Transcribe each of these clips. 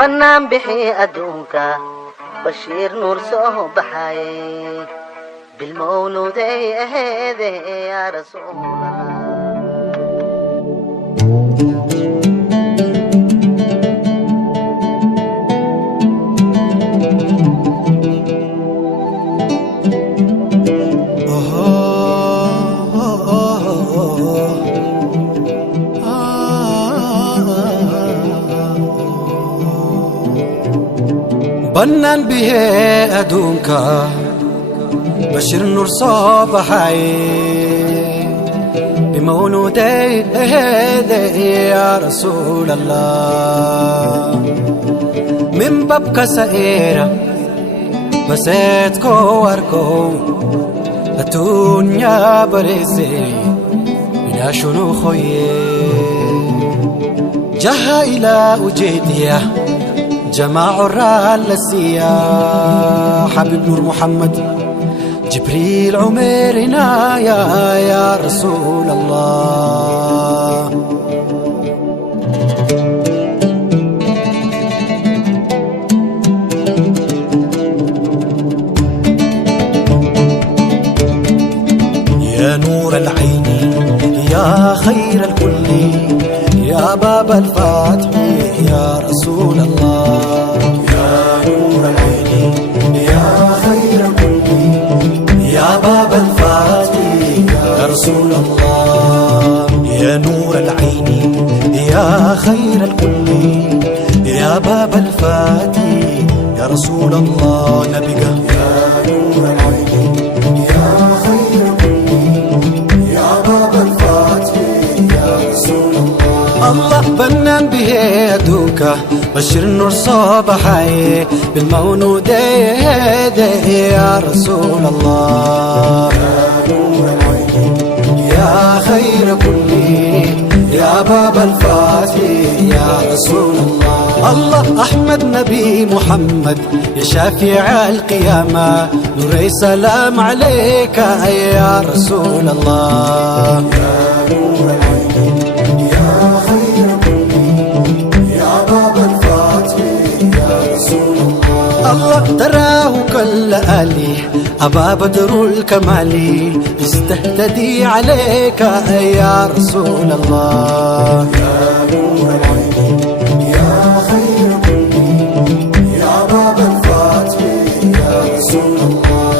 بنام بحي أدونك بشير نور صبحي بالمولود هذه يا رسول الله. بنان به أدونك بشير نور صبحي بمولودي هذه يا رسول الله. من بابك سائرة بسيتكو واركو الدنيا برزي بلا شنو خويه جها إلى أجيدية جماع الرالسية حبيب نور محمد جبريل عمرنا يا رسول الله. يا نور العين يا خير الكل يا باب الفتح يا رسول الله. يا نور العين يا خير الكل يا باب الفتح يا رسول الله. يا نور العين يا خير الكل يا باب الفتح يا رسول الله. نبيك يا نور العين يا خير الكل يا باب الفتح يا رسول الله. الله بنان به أدوك بشير نور صبحي بالمولود هذه يا رسول الله. يا نور العين يا خير كل يا باب الفتح يا رسول الله. الله أحمد نبي محمد يا شافع القيامة نوري سلام عليك يا رسول الله. يا نور العين يا خير كل يا باب الفتح يا رسول الله. الله تراه كالآلي أبا بدر الكمالي استهتدي عليك يا رسول الله. يا نور العين يا خير كل يا باب الفتح يا رسول الله.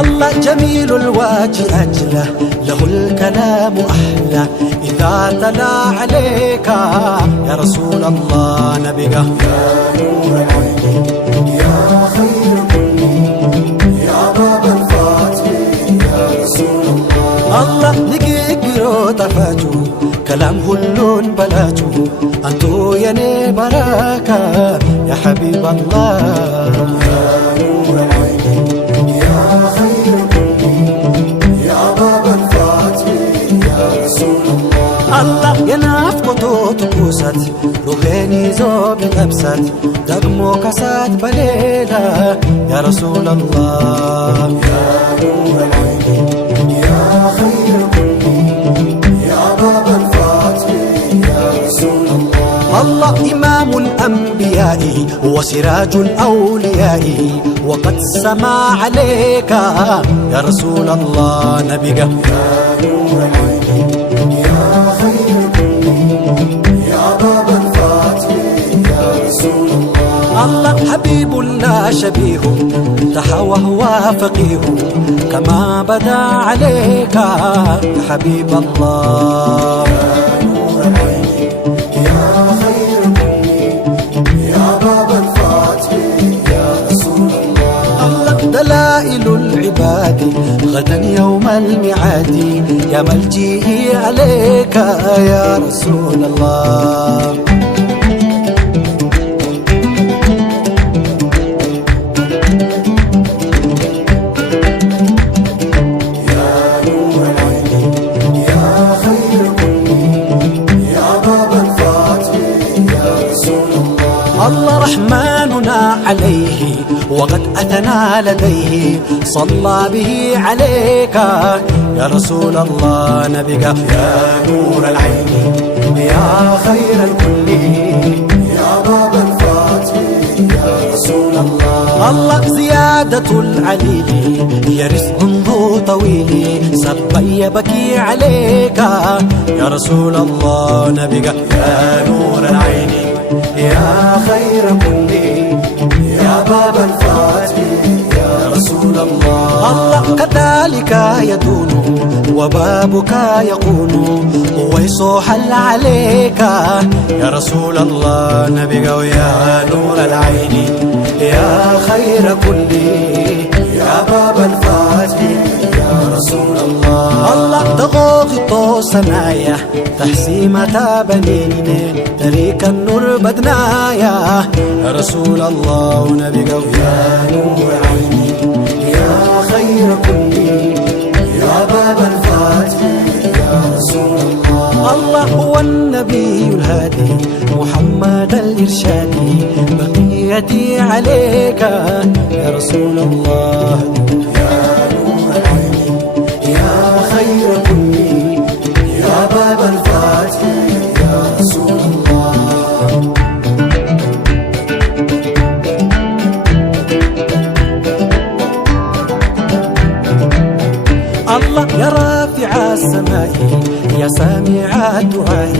الله جميل الوجه أجله له الكلام أحلى إذا تلا عليك يا رسول الله. نبيك يا نور العين يا خير كل يا باب الفتح يا رسول الله. الله نقيقرو تفاجو كلام هلون بلاجو أنتو يني براكة يا حبيب الله. يا نور العين يا خير كل يا باب الفتح يا رسول الله. الله ينافقو تكوسات روحيني زوب الأبسات دقمو كسات بليلة يا رسول الله. يا نور العين يا خير كل يا باب الفتح يا رسول الله. الله إمام الأنبياء وسراج الأولياء وقد سما عليك يا رسول الله. نبيك يا نور العين يا خير كل يا باب الفتح يا رسول الله. الله حبيب لا شبيه تحوى وفقيه كما بدا عليك يا حبيب الله. يا نور العين يا خير كل يا باب الفتح يا رسول الله. الله دلائل العباد غدا يوم الميعاد يا ملجئي عليك يا رسول الله. الله رحمننا علي فيه وقد أثنى لديه صلى به عليك يا رسول الله نبيك يا نور العين يا خير الكل يا باب الفاتح يا رسول الله. الله زيادة العليل هي رزق ذو طويل سبا يبكي عليك يا رسول الله نبيك يا نور العين يا خير كل يا باب الفاتح يا رسول الله. الله كذلك يدون وبابك يقول ويصوح عليك يا رسول الله نبيك ويا نور العين يا خير كل يا باب الفاتح يا رسول الله. الله تغوغ صنايا تحسيمة بنين تريك النور بدنايا يا رسول الله ونبيك يا نور عيني يا خير كل يا باب الفاتح يا رسول الله. الله هو النبي الهادي محمد الإرشادي بقيتي عليك يا رسول الله يا نور العين يا خير كل يا باب الفاتح يا رسول الله. الله يا رافع السماء يا سامع الدعاء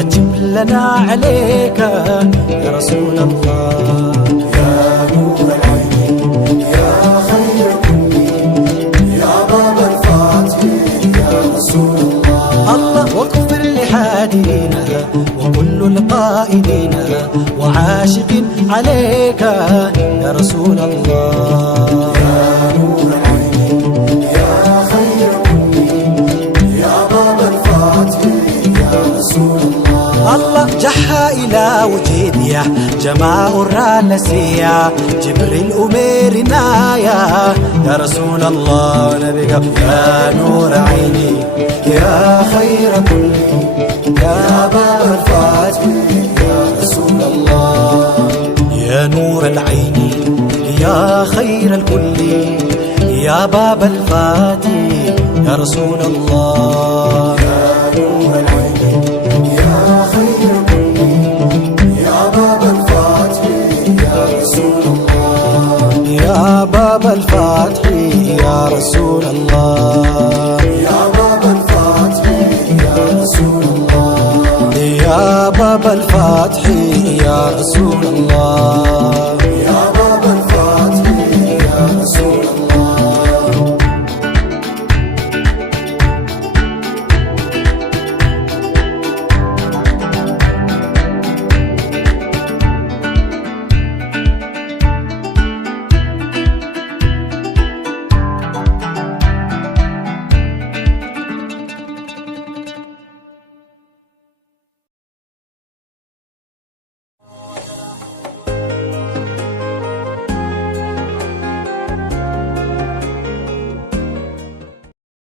أجب لنا عليك يا رسول الله يا نور العين يا خير كل يا باب الفاتح يا رسول الله. الله واغفر لحادينا وكل القائدين وعاشق عليك يا رسول الله يا نور العين يا خير كل يا باب الفاتح يا رسول الله. الله جحا إلى وجيديا جماع الرالسية جبريل أمير نايا يا رسول الله نبيك يا نور عيني يا خير كل يا باب الفاتح يا رسول الله. يا نور العين يا خير الكل يا باب الفاتح يا رسول الله. يا نور العين يا خير كل يا باب الفاتح يا رسول الله. يا باب الفاتح يا رسول الله يا باب الفاتح يا رسول الله. يا باب الفاتح يا رسول الله.